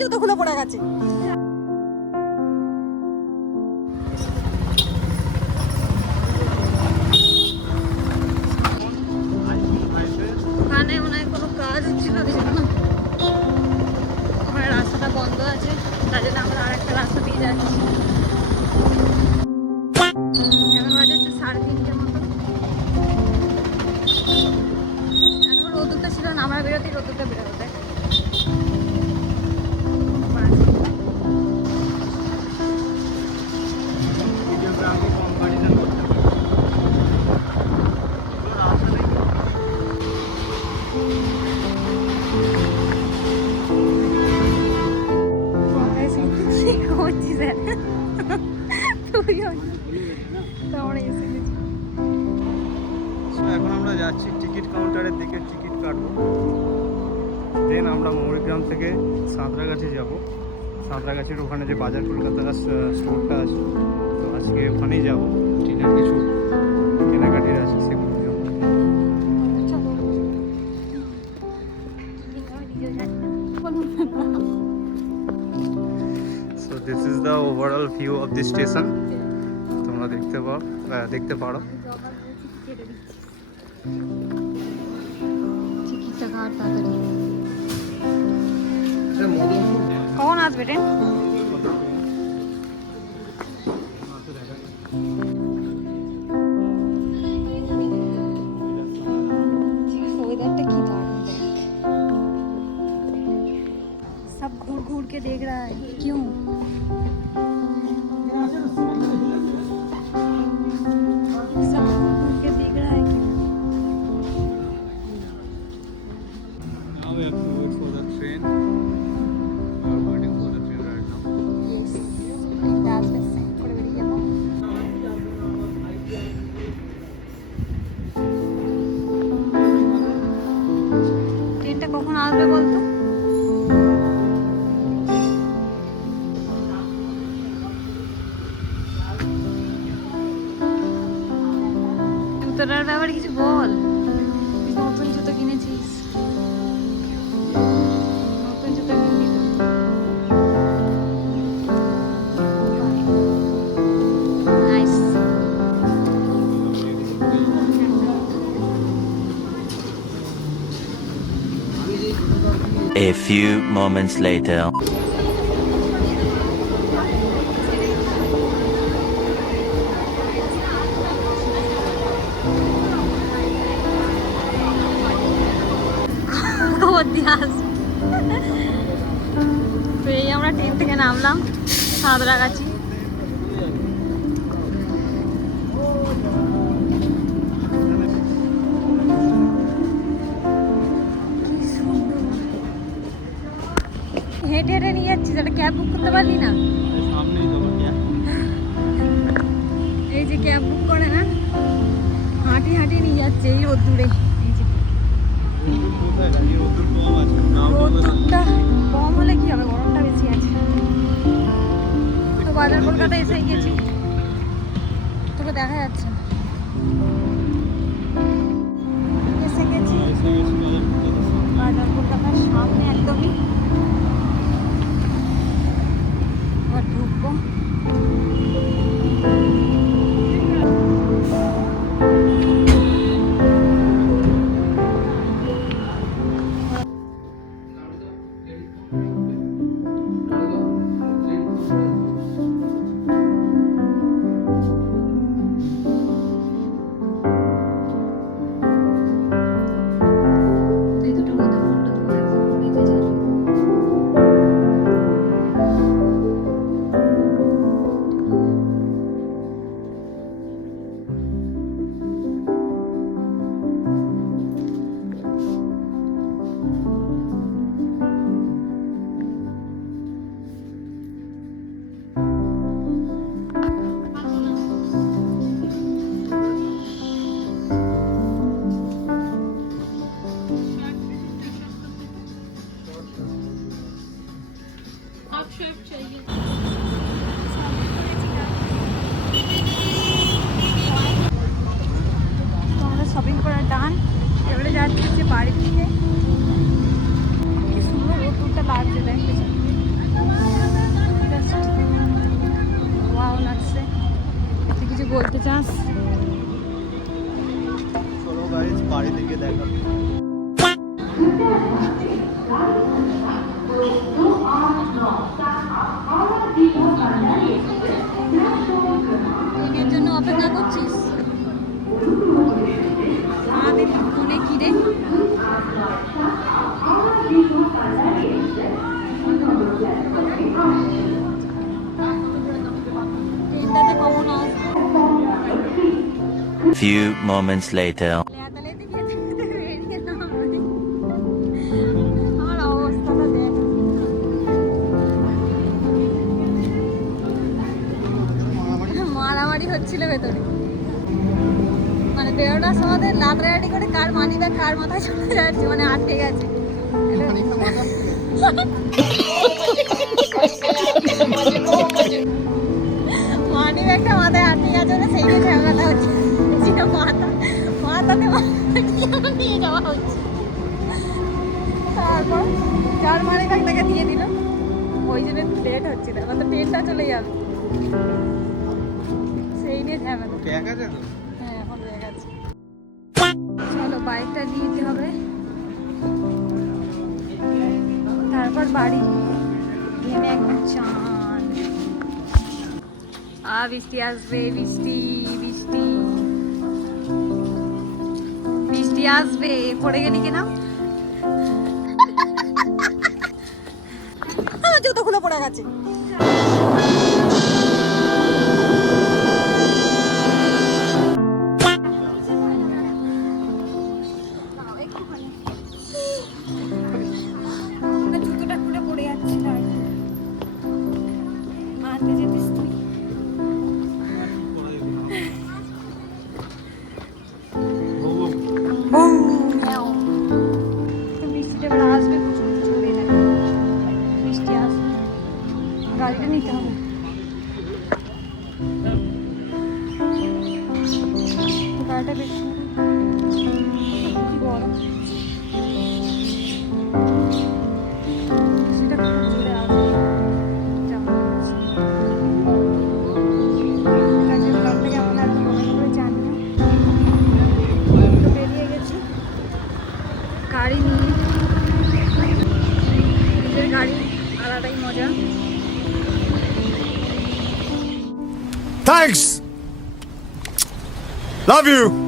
জুতো খুলে পড়ে গেছে। ওখানে মনে হয় কোনো কাজ হচ্ছিল, ওখানে রাস্তাটা বন্ধ আছে, তার জন্য আমরা আর একটা রাস্তা দিয়ে যাচ্ছি। এখন বাজে হচ্ছে 3:30 মতো। এখন রোদ্দুরটা ছিল না, আমরা বেরোতেই রোদ্দুরটা বেরোতে। এখন আমরা যাচ্ছি টিকিট কাউন্টারের দিকে, টিকিট কাটবো। দেন আমরা মৌরিগ্রাম থেকে সাঁতরাগাছি যাব। সাঁতরাগাছির ওখানে যে বাজার কলকাতার স্টোরটা আছে, তো আজকে ওখানেই যাবো। টিনের কিছু কেনাকাটির আছে, সেগুলো যাবো। So this is the overall view of the station. তোমরা দেখতে পারো। কখন আসবে ট্রেন? वेदरটা কি দারুণ দেখ। सब घूर घूर के देख रहा है, क्यों? सब घूर घूर के देख रहा है, क्यों? Now we have to wait for the train. We are waiting for the train right now. Yes, that's the same. করে বেরিয়ে যাবো। ট্রেনটা কখন আসবে বলতো? জুতোটার ব্যাপারে কিছু বল। নতুন জুতো কিনেছিস? নতুন জুতো কিনবি তো? Nice. A few moments later. তো এই আমরা ট্রেন থেকে নামলাম সাঁতরাগাছি। হেঁটে হেঁটে নিয়ে যাচ্ছিস, একটা ক্যাব বুক করতে পারলি না? সামনেই তো ক্যাব। এই যে ক্যাব বুক করে না, হাঁটি হাঁটি নিয়ে যাচ্ছে এই রোদ্দুরে। এই যে রোদ্দুরটা কম হলে কি হবে, গরমটা বেশি আছে। তো বাজার কলকাতা এসে গেছি, তোকে দেখা যাচ্ছে না। এসে গেছি বাজার কলকাতার সামনে একদমই। এবার ঢুকবো। শপিং করা ডান। এবারে যাচ্ছি হচ্ছে বাড়ির দিকে। কি সুন্দর রোদ্দুরটা লাগছে দেখ। যাস। চলো গাইস বাড়ি থেকে দেখাবো। ট্রেনের জন্য অপেক্ষা করছিস? আমাদের মনে কি রে? ট্রেনটাতে কখন আসবে? Few moments later. লেয়াতালেতে গেছে বেরিয়ে নামবে। আমার অবস্থাটা দেখ। মারামারি হচ্ছিল ভেতরে, মানে বেরোনোর সময় লাটারাটি করে কার মানি ব্যাগ কার মাথায় চলে যাচ্ছে, মানে আটকে গেছে। মানি ব্যাগটা মাথায় আটকে গেছে, সেই নিয়ে ঝামেলাটা হচ্ছে। মাথাতে নিয়ে যাওয়া হচ্ছে। তারপর চার মানি ব্যাগ তাকে দিয়ে দিল, ওই জন্য লেট হচ্ছিল, এবার তো ট্রেনটা চলে যাবে, সেই নিয়ে ঝামেলা। ব্যাগ আছে তো? হ্যাঁ এখন ব্যাগ আছে। চলো বাইকটা দিয়ে দিতে হবে, তারপর বাড়ি নেমে একদম চান। বৃষ্টি আসবে, বৃষ্টি বৃষ্টি বৃষ্টি আসবে। পড়ে গেলি কিনা? জুতো খুলে পড়ে গেছে। জুতোটা খুলে পড়ে যাচ্ছে না, আনতে যেতিস তুই? বৃষ্টিটা এবার আসবে, প্রচুর জোরে না, বৃষ্টি আসবে, গাড়িটা নিতে হবে। গাড়িটা বেশি কি গরম, বৃষ্টিটা খুব জোরে আসবে। জামা পরেছি। ঠিক আছে, ব্লগটা কেমন লাগলো কমেন্ট করে জানিও। তো বেরিয়ে গেছি গাড়ি নিয়ে, নিজের গাড়ি আলাদাই মজা। Thanks. Love you.